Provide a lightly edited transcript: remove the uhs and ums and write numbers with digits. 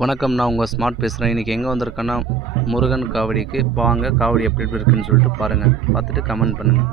வணக்கம், நான் உங்கள் ஸ்மார்ட் பேசுகிறேன். இன்றைக்கி எங்கே வந்திருக்கேன்னா முருகன் காவடிக்கு. வாங்க, காவடி எப்படி எப்படி இருக்குன்னு சொல்லிட்டு பாருங்கள். பார்த்துட்டு கமெண்ட் பண்ணுங்கள்.